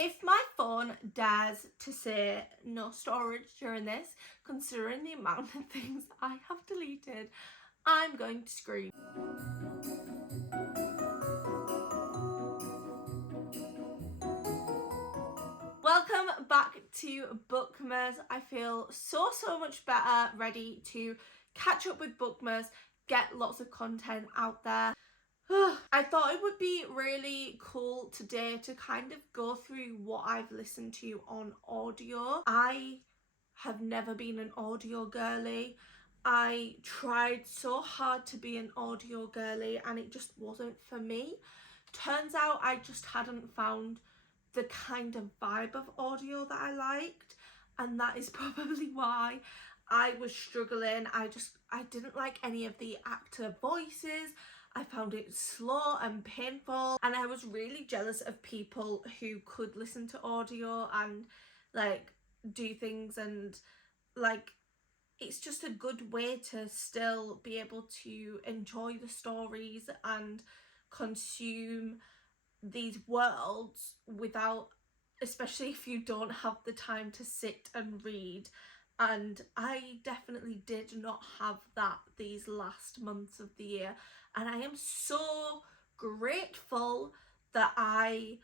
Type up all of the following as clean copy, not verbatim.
If my phone dares to say no storage during this, considering the amount of things I have deleted, I'm going to scream. Welcome back to Bookmas. I feel so much better, ready to catch up with Bookmas, get lots of content out there. I thought it would be really cool today to kind of go through what I've listened to on audio. I have never been an audio girly. I tried so hard to be an audio girly and it just wasn't for me. Turns out I just hadn't found the kind of vibe of audio that I liked, and that is probably why I was struggling. I didn't like any of the actor voices. I found it slow and painful, and I was really jealous of people who could listen to audio and like do things, and like it's just a good way to still be able to enjoy the stories and consume these worlds without, especially if you don't have the time to sit and read. And I definitely did not have that these last months of the year, and I am so grateful that I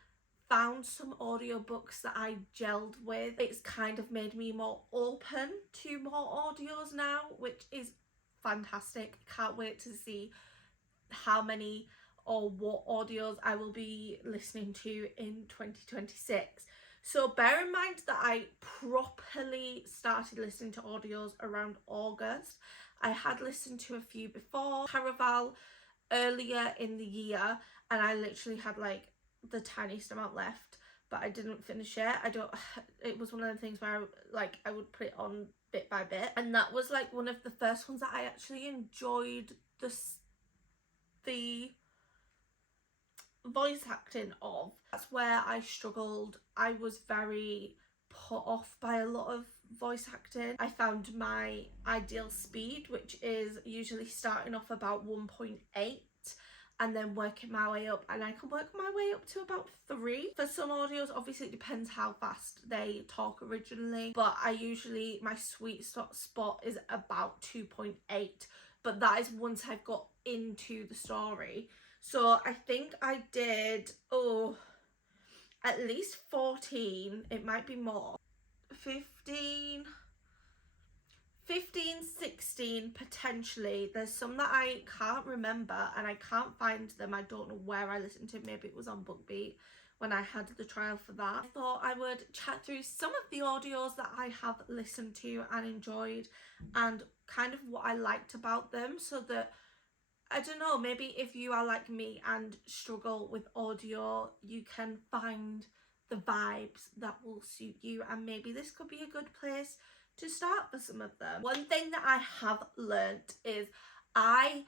found some audiobooks that I gelled with. It's kind of made me more open to more audios now, which is fantastic. Can't wait to see how many or what audios I will be listening to in 2026. So bear in mind that I properly started listening to audios around August. I had listened to a few before Caraval earlier in the year, and I literally had like the tiniest amount left, but I didn't finish it. It was one of the things where I would put it on bit by bit, and that was like one of the first ones that I actually enjoyed the voice acting of. That's where I struggled. I was very put off by a lot of voice acting. I found my ideal speed, which is usually starting off about 1.8 and then working my way up, and I can work my way up to about 3 for some audios. Obviously it depends how fast they talk originally, but my sweet spot is about 2.8, but that is once I've got into the story. So I think I did at least 14, it might be more, 15, 16 potentially. There's some that I can't remember and I can't find them. I don't know where I listened to. Maybe it was on BookBeat when I had the trial for that. I thought I would chat through some of the audios that I have listened to and enjoyed, and kind of what I liked about them, so that, I don't know, maybe if you are like me and struggle with audio, you can find the vibes that will suit you, and maybe this could be a good place to start for some of them. One thing that I have learnt is I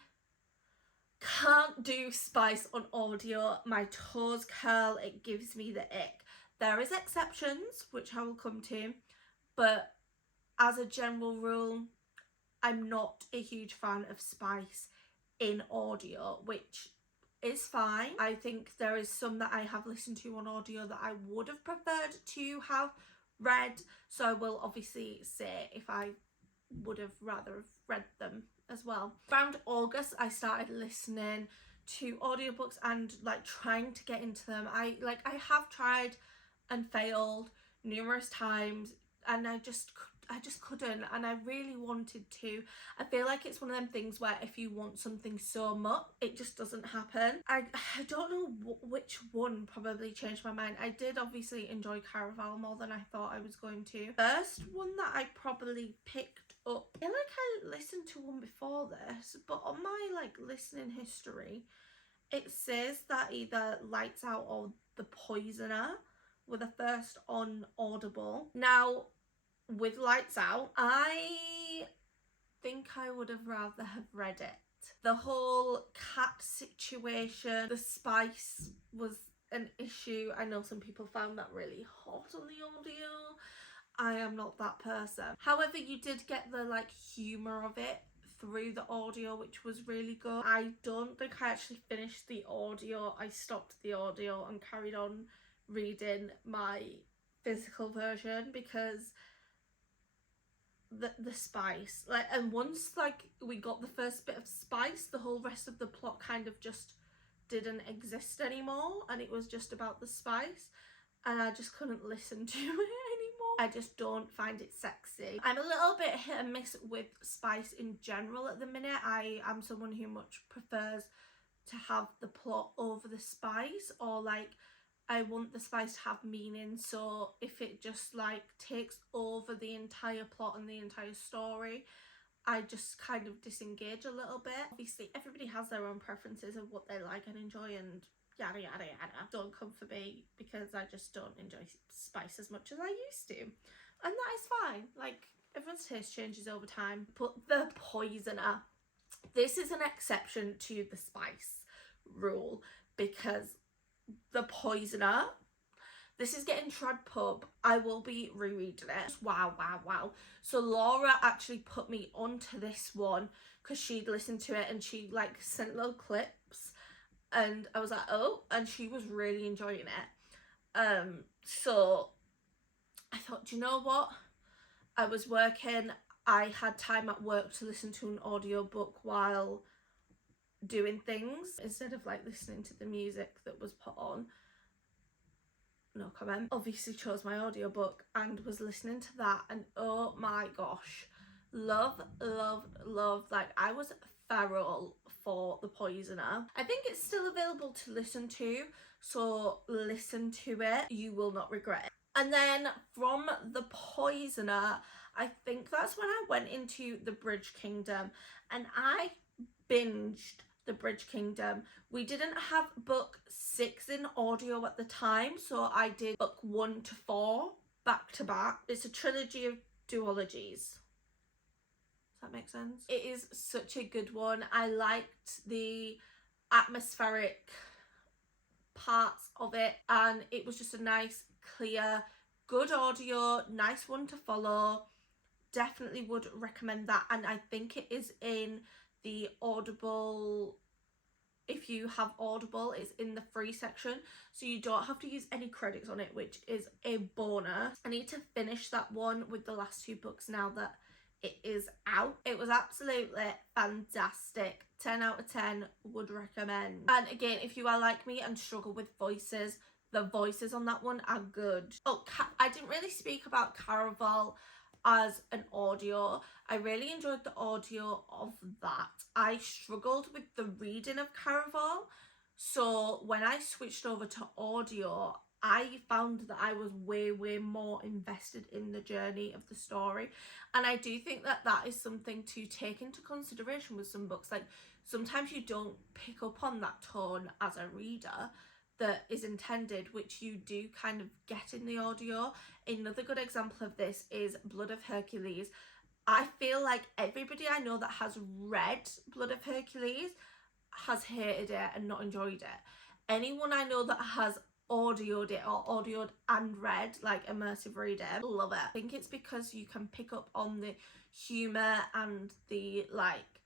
can't do spice on audio. My toes curl, it gives me the ick. There is exceptions, which I will come to, but as a general rule, I'm not a huge fan of spice in audio, which is fine. I think there is some that I have listened to on audio that I would have preferred to have read, so I will obviously say if I would have rather have read them as well. Around August I started listening to audiobooks and like trying to get into them. I have tried and failed numerous times, and I just couldn't, and I really wanted to. I feel like it's one of them things where if you want something so much, it just doesn't happen. I don't know which one probably changed my mind. I did obviously enjoy Caraval more than I thought I was going to. First one that I probably picked up, I feel like I listened to one before this, but on my like listening history it says that either Lights Out or The Poisoner were the first on Audible. Now with Lights Out, I think I would have rather have read it. The whole cat situation, the spice was an issue. I know some people found that really hot on the audio. I am not that person. However, you did get the like humour of it through the audio, which was really good. I don't think I actually finished the audio. I stopped the audio and carried on reading my physical version, because the spice, like, and once like we got the first bit of spice, the whole rest of the plot kind of just didn't exist anymore, and it was just about the spice, and I just couldn't listen to it anymore. I just don't find it sexy. I'm a little bit hit and miss with spice in general at the minute. I am someone who much prefers to have the plot over the spice, or like I want the spice to have meaning. So if it just like takes over the entire plot and the entire story, I just kind of disengage a little bit. Obviously everybody has their own preferences of what they like and enjoy, and yada yada yada. Don't come for me, because I just don't enjoy spice as much as I used to, and that is fine. Like, everyone's taste changes over time. But the poisoner, this is an exception to the spice rule, because the poisoner, this is getting trad pub. I will be rereading it. Wow, wow, wow. So Laura actually put me onto this one because she'd listened to it and she like sent little clips, and I was like, oh, and she was really enjoying it. So I thought, do you know what? I was working, I had time at work to listen to an audiobook while doing things instead of like listening to the music that was put on. No comment. Obviously chose my audiobook and was listening to that, and oh my gosh, love, love, love. Like, I was feral for The Poisoner. I think it's still available to listen to, so listen to it, you will not regret it. And then from The Poisoner, I think that's when I went into The Bridge Kingdom, and I binged The Bridge Kingdom. We didn't have book 6 in audio at the time, so I did book 1 to 4 back to back. It's a trilogy of duologies. Does that make sense? It is such a good one. I liked the atmospheric parts of it, and it was just a nice, clear, good audio, nice one to follow. Definitely would recommend that, and I think it is in the Audible. If you have Audible, it's in the free section, so you don't have to use any credits on it, which is a bonus. I need to finish that one with the last 2 books now that it is out. It was absolutely fantastic. 10 out of 10, would recommend. And again, if you are like me and struggle with voices, the voices on that one are good. Oh, I didn't really speak about Caraval as an audio. I really enjoyed the audio of that. I struggled with the reading of Caraval, so when I switched over to audio, I found that I was way more invested in the journey of the story. And I do think that that is something to take into consideration with some books. Like, sometimes you don't pick up on that tone as a reader that is intended, which you do kind of get in the audio. Another good example of this is Blood of Hercules. I feel like everybody I know that has read Blood of Hercules has hated it and not enjoyed it. Anyone I know that has audioed it or audioed and read, like immersive reading, love it. I think it's because you can pick up on the humour and the like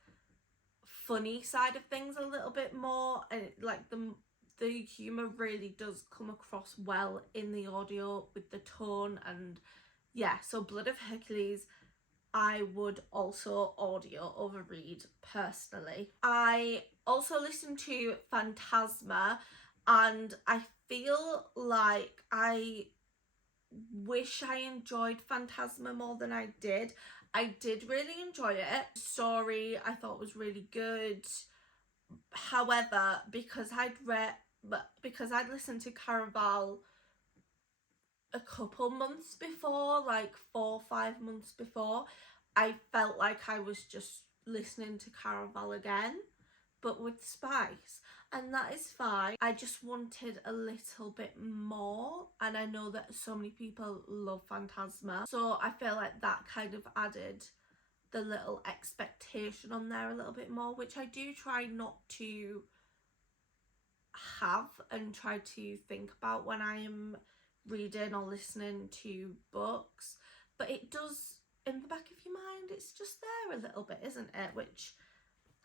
funny side of things a little bit more, and like the humour really does come across well in the audio with the tone. And yeah, so Blood of Hercules I would also audio over read personally. I also listened to Phantasma, and I feel like I wish I enjoyed Phantasma more than I did. I did really enjoy it. Story I thought was really good. However, because I'd listened to Caraval a couple months before, like 4 or 5 months before, I felt like I was just listening to Caraval again, but with spice, and that is fine. I just wanted a little bit more, and I know that so many people love Phantasma, so I feel like that kind of added the little expectation on there a little bit more, which I do try not to have and try to think about when I am reading or listening to books. But it does, in the back of your mind, it's just there a little bit, isn't it? Which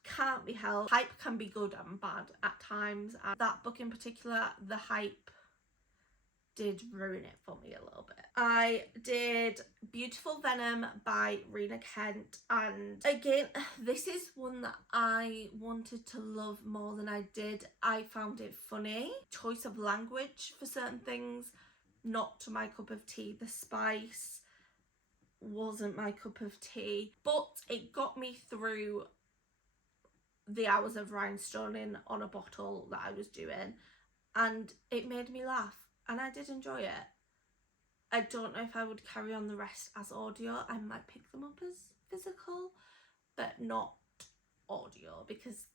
can't be helped. Hype can be good and bad at times, and that book in particular, the hype did ruin it for me a little bit. I did Beautiful Venom by Rena Kent, and again, this is one that I wanted to love more than I did. I found it funny. Choice of language for certain things, not to my cup of tea. The spice wasn't my cup of tea, but it got me through the hours of rhinestoning on a bottle that I was doing, and it made me laugh, and I did enjoy it. I don't know if I would carry on the rest as audio. I might pick them up as physical, but not audio, because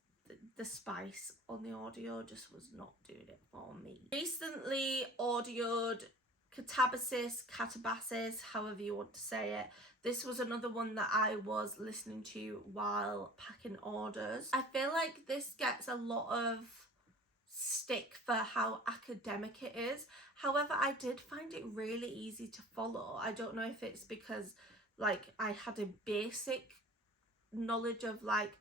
the spice on the audio just was not doing it for me. Recently audioed Catabasis, however you want to say it. This was another one that I was listening to while packing orders. I feel like this gets a lot of stick for how academic it is. However, I did find it really easy to follow. I don't know if it's because like I had a basic knowledge of like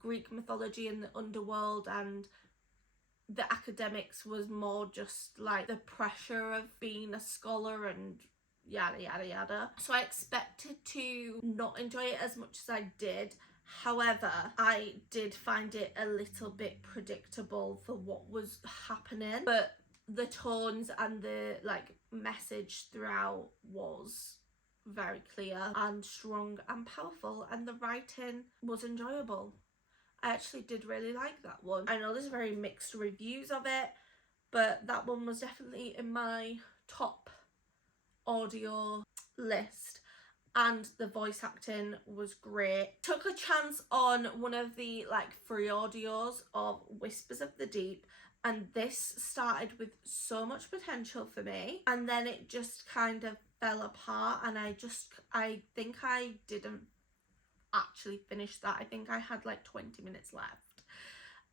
Greek mythology and the underworld, and the academics was more just like the pressure of being a scholar and yada yada yada. So I expected to not enjoy it as much as I did. However, I did find it a little bit predictable for what was happening, but the tones and the like message throughout was very clear and strong and powerful, and the writing was enjoyable. I actually did really like that one. I know there's very mixed reviews of it, but that one was definitely in my top audio list, and the voice acting was great. Took a chance on one of the like free audios of Whispers of the Deep, and this started with so much potential for me, and then it just kind of fell apart, and I think I didn't actually finish that. I think I had like 20 minutes left,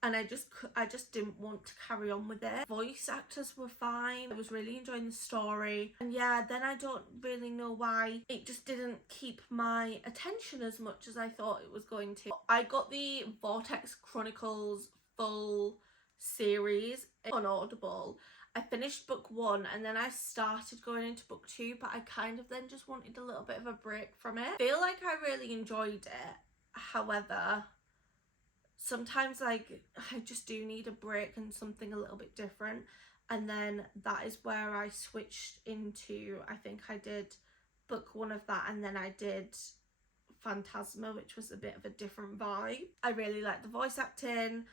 and I just didn't want to carry on with it. Voice actors were fine. I was really enjoying the story, and yeah, then I don't really know why it just didn't keep my attention as much as I thought it was going to. I got the Vortex Chronicles full series on Audible. I finished book 1 and then I started going into book 2, but I kind of then just wanted a little bit of a break from it. I feel like I really enjoyed it. However, sometimes like I just do need a break and something a little bit different, and then that is where I switched into, I think I did book 1 of that, and then I did Phantasma, which was a bit of a different vibe. I really like the voice acting.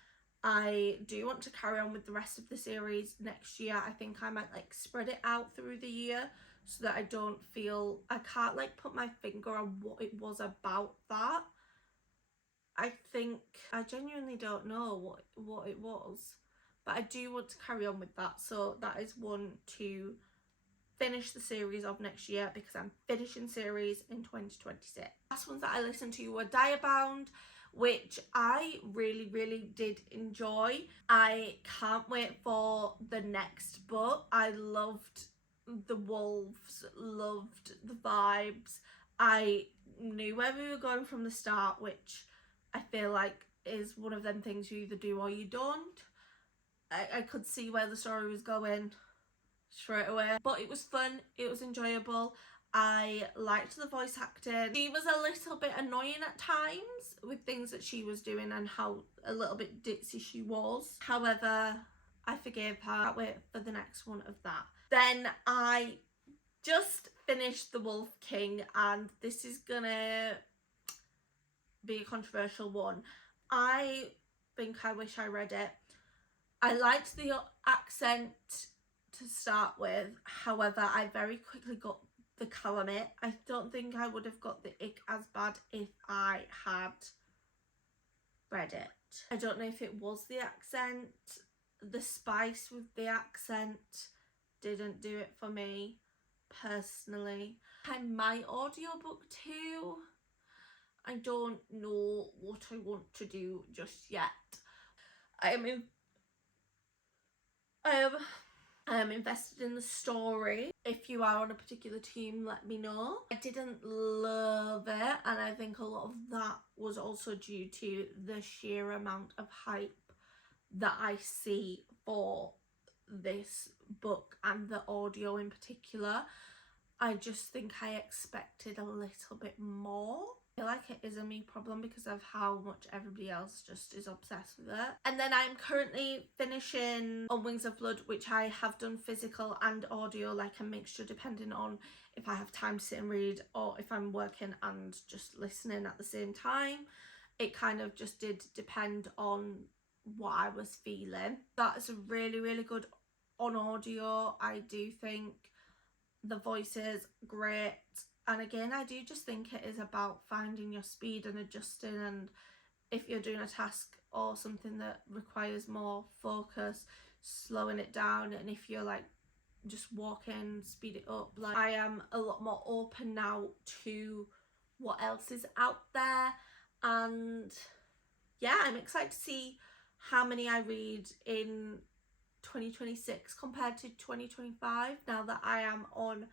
I do want to carry on with the rest of the series next year. I think I might like spread it out through the year so that I don't feel, I can't like put my finger on what it was about that. I think I genuinely don't know what it was, but I do want to carry on with that. So that is one to finish the series of next year, because I'm finishing series in 2026. Last ones that I listened to were Diabound, which I really did enjoy. I can't wait for the next book. I loved the wolves, loved the vibes. I knew where we were going from the start, which I feel like is one of them things you either do or you don't. I could see where the story was going straight away, but it was fun, it was enjoyable. I liked the voice acting. She was a little bit annoying at times with things that she was doing and how a little bit ditzy she was. However, I forgave her. I'll wait for the next one of that. Then I just finished The Wolf King, and this is gonna be a controversial one. I think I wish I read it. I liked the accent to start with, however I very quickly got the calamite. I don't think I would have got the ick as bad if I had read it. I don't know if it was the accent. The spice with the accent didn't do it for me personally. I might audiobook too. I don't know what I want to do just yet. I am invested in the story. If you are on a particular team, let me know. I didn't love it, and I think a lot of that was also due to the sheer amount of hype that I see for this book and the audio in particular. I just think I expected a little bit more. I feel like it is a me problem because of how much everybody else just is obsessed with it. And then I'm currently finishing On Wings of Blood, which I have done physical and audio, like a mixture, depending on if I have time to sit and read or if I'm working and just listening at the same time. It kind of just did depend on what I was feeling. That's really, really good on audio. I do think the voice is great, and again, I do just think it is about finding your speed and adjusting, and if you're doing a task or something that requires more focus, slowing it down, and if you're like just walking, speed it up. Like, I am a lot more open now to what else is out there, and yeah, I'm excited to see how many I read in 2026 compared to 2025 now that I am on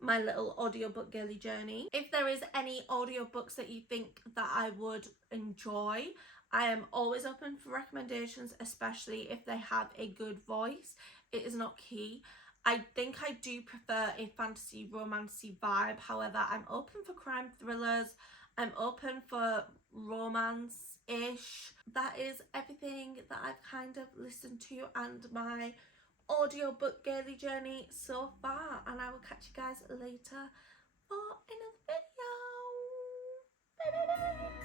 my little audiobook girly journey. If there is any audiobooks that you think that I would enjoy, I am always open for recommendations, especially if they have a good voice. It is not key. I think I do prefer a fantasy romancy vibe. However, I'm open for crime thrillers. I'm open for romance-ish. That is everything that I've kind of listened to and my audiobook girly journey so far, and I will catch you guys later for another video. Bye bye bye.